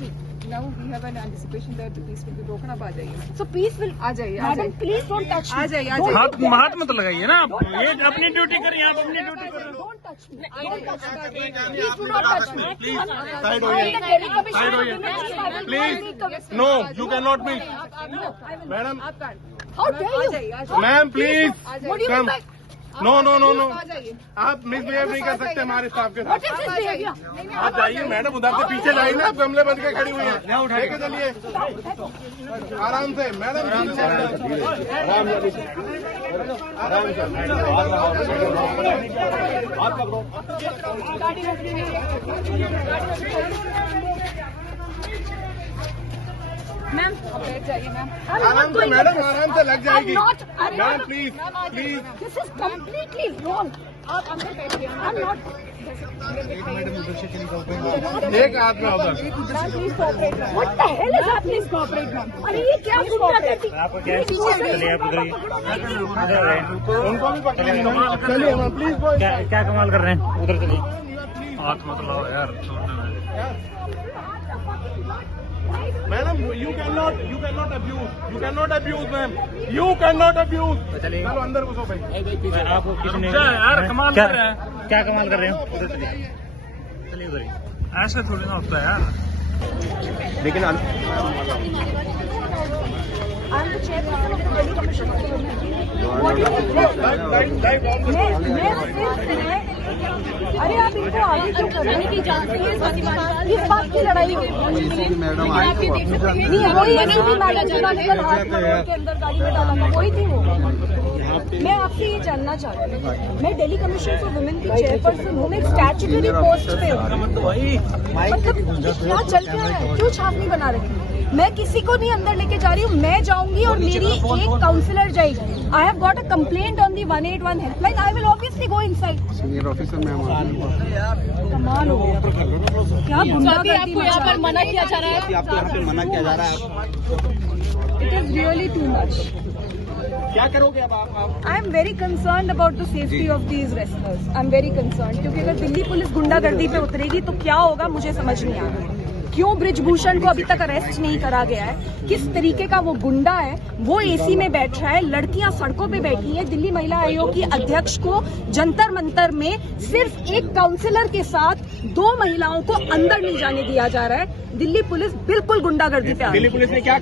issue. Now we have an anticipation that the peace will be broken. आप आ जाइए. So peace will. आ जाइए. Madam, please don't touch me. आ जाइए. हाथ मत लगाइए ना आप, ये अपनी ड्यूटी करिए, आप अपनी ड्यूटी करिए. Don't touch me. Don't touch me. Please do not touch me. Please, side I am the Delhi Commissioner of Women. I will Please. not be No, you cannot be. Madam, How dare you? ma'am, please What do you come. mean by? No. आ जाइए. आप misbehave नहीं कर सकते हमारे staff के What साथ. is this behavior? आप जाइए मैडम, उधर से पीछे जाइए ना, गमले बंद के खड़ी हुई हैं. लेके चलिए आराम से मैडम. मैम बैठ जाइए मैम. आराम से मैडम, आराम से लग जाएगी. Madam please please. This is completely wrong. आप अंदर बैठिए. I'm not. एक हाथ में उधर. Please cooperate. What the hell is happening? अरे ये क्या गुंडागर्दी? चलिए आप उधर ही. उनको भी पकड़िए. चलिए मैम, प्लीज. क्या कमाल कर रहे हैं, उधर चलिए. हाथ मत लाओ यार, छोड़ने में. Madam, you cannot abuse, ma'am. You cannot abuse. चलो अंदर घुसो भाई. आपको किसने यार कमाल कर रहे हैं. क्या कमाल कर रहे हो, उधर चलिए. चलिए उधर ही. ऐसा थोड़ी ना होता है यार. लेकिन I'm the chairperson of the Delhi Commission of Women. What do you think? अरे आप इनको आगे क्यों कर रहे हैं? किस बात की लड़ाई हो रही है? मैडम नहीं, वही एसीपी मैडम जिन्होंने कल हाथ मरोड़ के अंदर गाड़ी में डाला था, वही थी वो. मैं आपसे ये जानना चाहती हूँ, मैं दिल्ली कमीशन फॉर वुमेन की चेयरपर्सन हूँ, मैं एक स्टैट्यूटरी पोस्ट पे हूँ. मतलब क्या चल क्या है? क्यों छावनी बना रखी? मैं किसी को नहीं अंदर लेके जा रही हूँ. मैं जाऊंगी और मेरी एक काउंसलर जाएगी. I have got a complaint on the 181 helpline. I will obviously go inside. Senior officer ma'am. कमाल हो गया. क्या गुंडागर्दी यहाँ पर मना किया जा रहा है. आपको यहाँ पे मना किया जा रहा है. It is really too much. क्या करोगे अब आप? I am very concern about the safety of these wrestlers. I am very concern, क्योंकि अगर दिल्ली पुलिस गुंडागर्दी पे उतरेगी तो क्या होगा मुझे समझ नहीं आ रहा. क्यों ब्रिजभूषण को अभी तक अरेस्ट नहीं करा गया है? किस तरीके का वो गुंडा है? वो एसी में बैठ रहा है, लड़कियां सड़कों पे बैठी हैं. दिल्ली महिला आयोग की अध्यक्ष को जंतर मंतर में सिर्फ एक काउंसलर के साथ 2 महिलाओं को अंदर नहीं जाने दिया जा रहा है. दिल्ली पुलिस बिल्कुल गुंडागर्दी पे आ रही है. दिल्ली पुलिस ने क्या